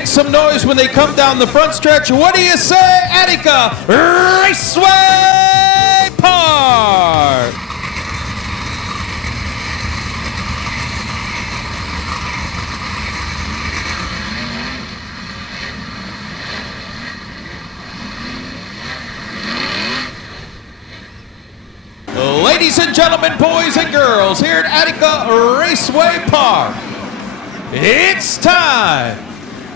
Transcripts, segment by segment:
make some noise when they come down the front stretch. What do you say, Attica Raceway Park? Ladies and gentlemen, boys and girls, here at Attica Raceway Park, it's time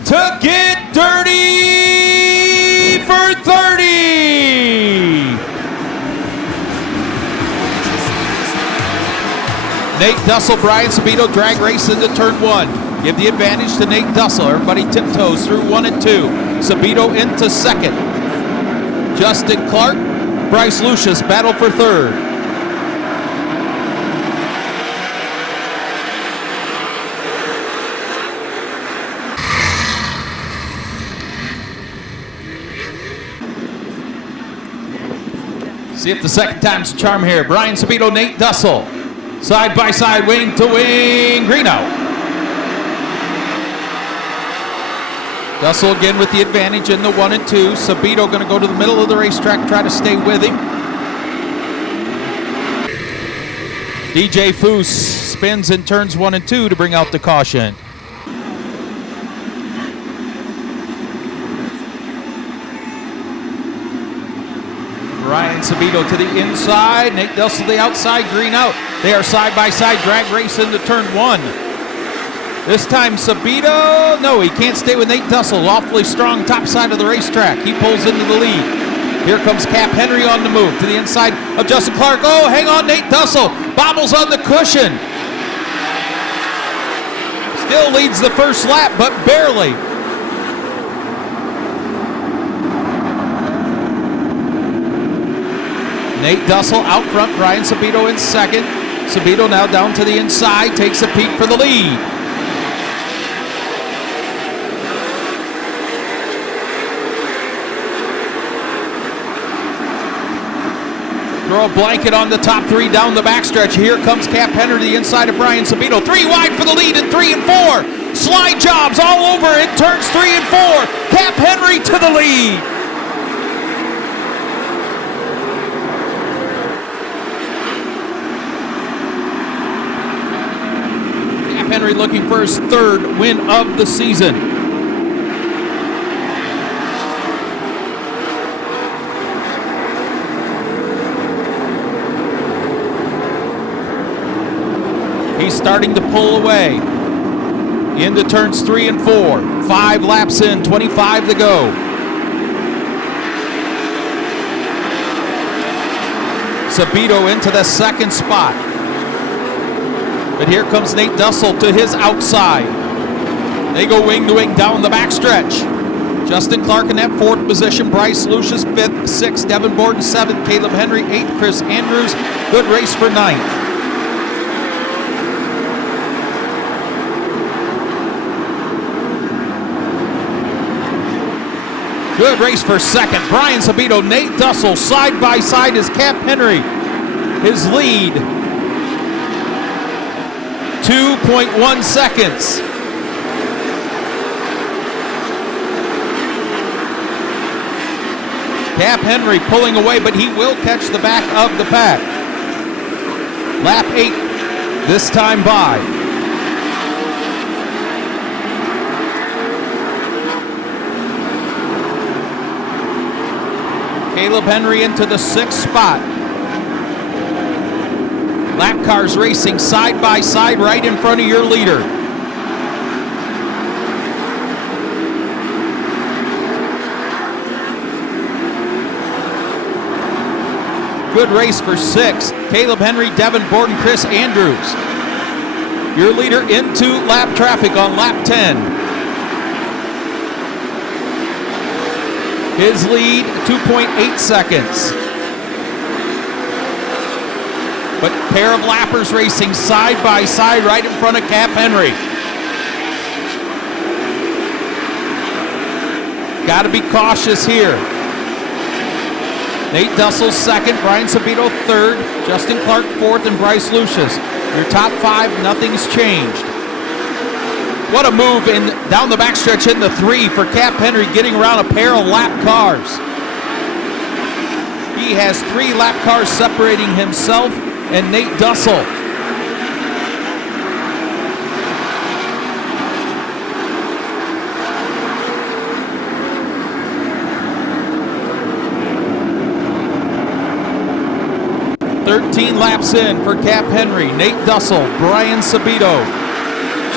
to get dirty for 30. Nate Dussel, Brian Sabito drag race into turn one. Give the advantage to Nate Dussel. Everybody tiptoes through 1 and 2. Sabito into second. Justin Clark, Bryce Lucius battle for third. See if the second time's a charm here. Brian Sabito, Nate Dussel. Side by side, wing to wing, green out. Dussel again with the advantage in the 1 and 2. Sabito going to go to the middle of the racetrack, try to stay with him. DJ Foose spins in turns 1 and 2 to bring out the caution. Brian Sabito to the inside, Nate Dussel to the outside, green out. They are side by side, drag race into turn 1. This time Sabito, no, he can't stay with Nate Dussel. Awfully strong top side of the racetrack. He pulls into the lead. Here comes Cap Henry on the move to the inside of Justin Clark. Oh, hang on, Nate Dussel bobbles on the cushion. Still leads the first lap, but barely. Nate Dussel out front, Brian Sabito in second. Sabito now down to the inside, takes a peek for the lead. Throw a blanket on the top 3 down the backstretch. Here comes Cap Henry to the inside of Brian Sabito. 3 wide for the lead in 3 and 4. Slide jobs all over in turns 3 and 4. Cap Henry to the lead. Henry looking for his 3rd win of the season. He's starting to pull away into turns 3 and 4. 5 laps in, 25 to go. Sabito into the 2nd spot. But here comes Nate Dussel to his outside. They go wing to wing down the backstretch. Justin Clark in that 4th position. Bryce Lucius 5th, 6th. Devin Borden 7th. Caleb Henry 8th. Chris Andrews. Good race for 9th. Good race for 2nd. Brian Sabito, Nate Dussel side by side is Cap Henry. His lead 2.1 seconds. Cap Henry pulling away, but he will catch the back of the pack. Lap 8 this time by. Caleb Henry into the 6th spot. Lap cars racing side by side right in front of your leader. Good race for 6th. Caleb Henry, Devin Borden, Chris Andrews. Your leader into lap traffic on lap 10. His lead, 2.8 seconds. But pair of lappers racing side by side right in front of Cap Henry. Got to be cautious here. Nate Dussel 2nd, Brian Sabito 3rd, Justin Clark 4th, and Bryce Lucius. Your top 5, nothing's changed. What a move in down the backstretch in the 3 for Cap Henry, getting around a pair of lap cars. He has 3 lap cars separating himself and Nate Dussel. Laps in for Cap Henry, Nate Dussel, Brian Sabito,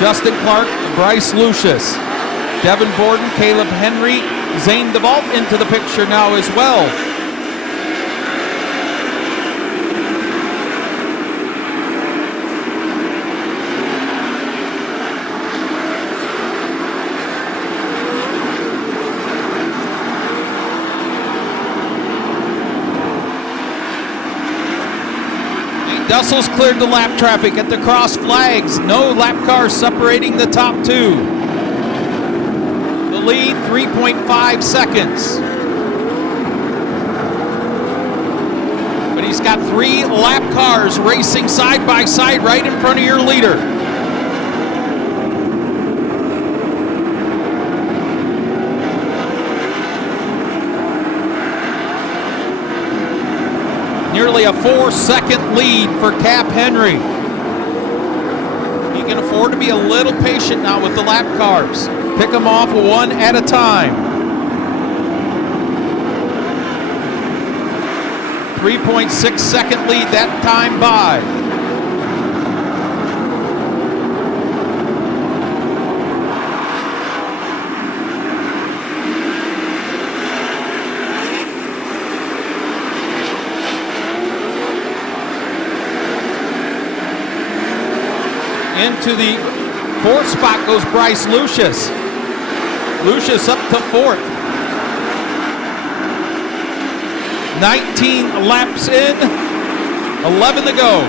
Justin Clark, Bryce Lucius, Devin Borden, Caleb Henry, Zane DeVault into the picture now as well. Dussel's cleared the lap traffic at the cross flags. No lap cars separating the top 2. The lead, 3.5 seconds. But he's got 3 lap cars racing side by side right in front of your leader. Nearly a 4-second lead for Cap Henry. He can afford to be a little patient now with the lap cars. Pick them off one at a time. 3.6 second lead that time by. Into the 4th spot goes Bryce Lucius. Lucius up to 4th. 19 laps in, 11 to go.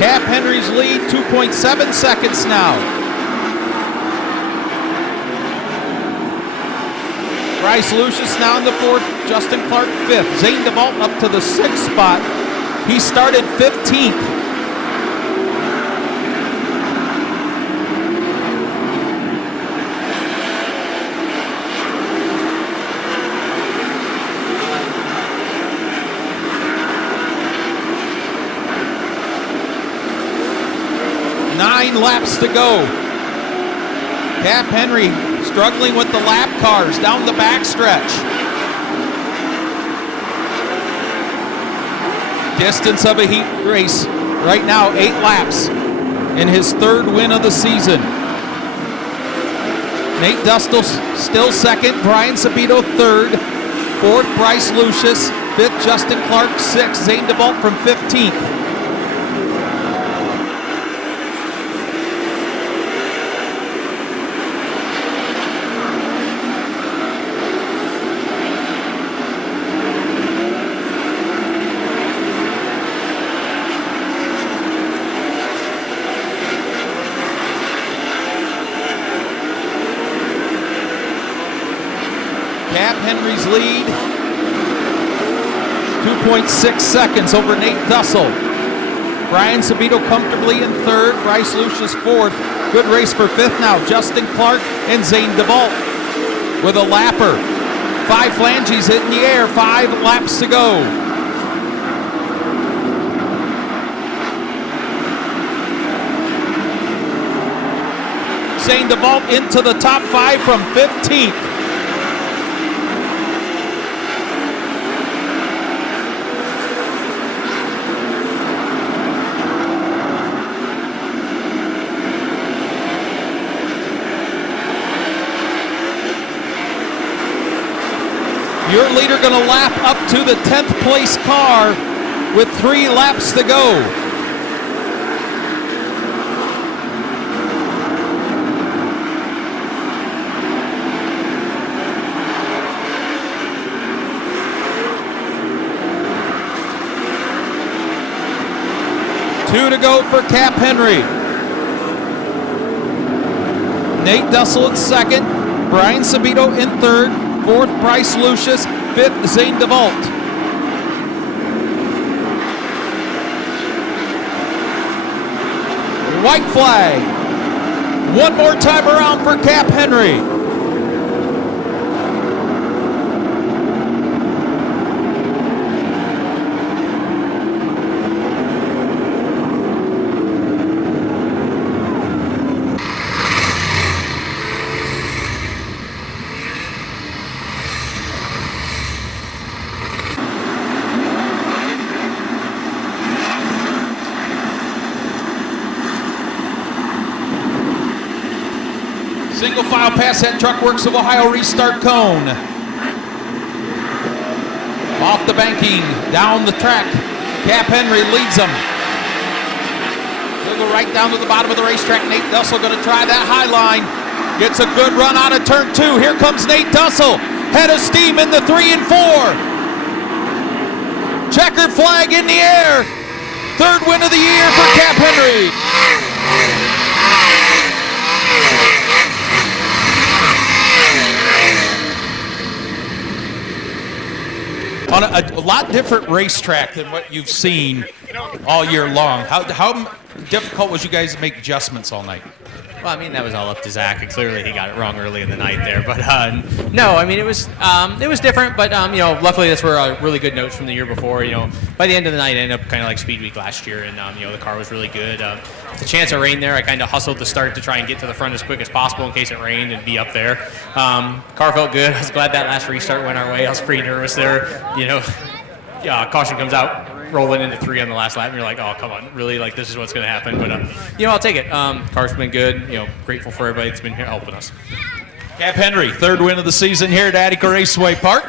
Cap Henry's lead, 2.7 seconds now. Bryce Lucius now in the 4th, Justin Clark 5th. Zane DeVault up to the 6th spot. He started 15th. Laps to go. Cap Henry struggling with the lap cars down the backstretch. Distance of a heat race right now, 8 laps in his 3rd win of the season. Nate Dussel still 2nd, Brian Sabito 3rd, 4th Bryce Lucius, 5th Justin Clark, 6th Zane DeVault from 15th. Henry's lead, 2.6 seconds over Nate Dussel. Brian Sabito comfortably in 3rd, Bryce Lucius 4th. Good race for 5th now, Justin Clark and Zane DeVault with a lapper. 5 flanges in the air, 5 laps to go. Zane DeVault into the top 5 from 15th. Your leader going to lap up to the 10th place car with 3 laps to go. Two to go for Cap Henry. Nate Dussel in 2nd, Brian Sabito in 3rd, 4th Bryce Lucius, 5th Zane DeVault. White flag. One more time around for Cap Henry. Single file past that Truck Works of Ohio restart cone. Off the banking, down the track. Cap Henry leads them. They'll go right down to the bottom of the racetrack. Nate Dussel going to try that high line. Gets a good run out of turn 2. Here comes Nate Dussel. Head of steam in the 3 and 4. Checkered flag in the air. Third win of the year for Cap Henry. On a lot different racetrack than what you've seen all year long. How difficult was you guys to make adjustments all night? Well, I mean, that was all up to Zach, and clearly he got it wrong early in the night there. But no, I mean, it was different. But luckily that's were really good notes from the year before. By the end of the night, it ended up kind of like Speed Week last year, and the car was really good. The chance of rain there, I kind of hustled to start to try and get to the front as quick as possible in case it rained and be up there. Car felt good. I was glad that last restart went our way. I was pretty nervous there. Caution comes out, rolling into 3 on the last lap, and you're like, oh, come on, really? Like, this is what's going to happen. But, I'll take it. Car's been good. Grateful for everybody that's been here helping us. Cap Henry, third win of the season here at Attica Raceway Park.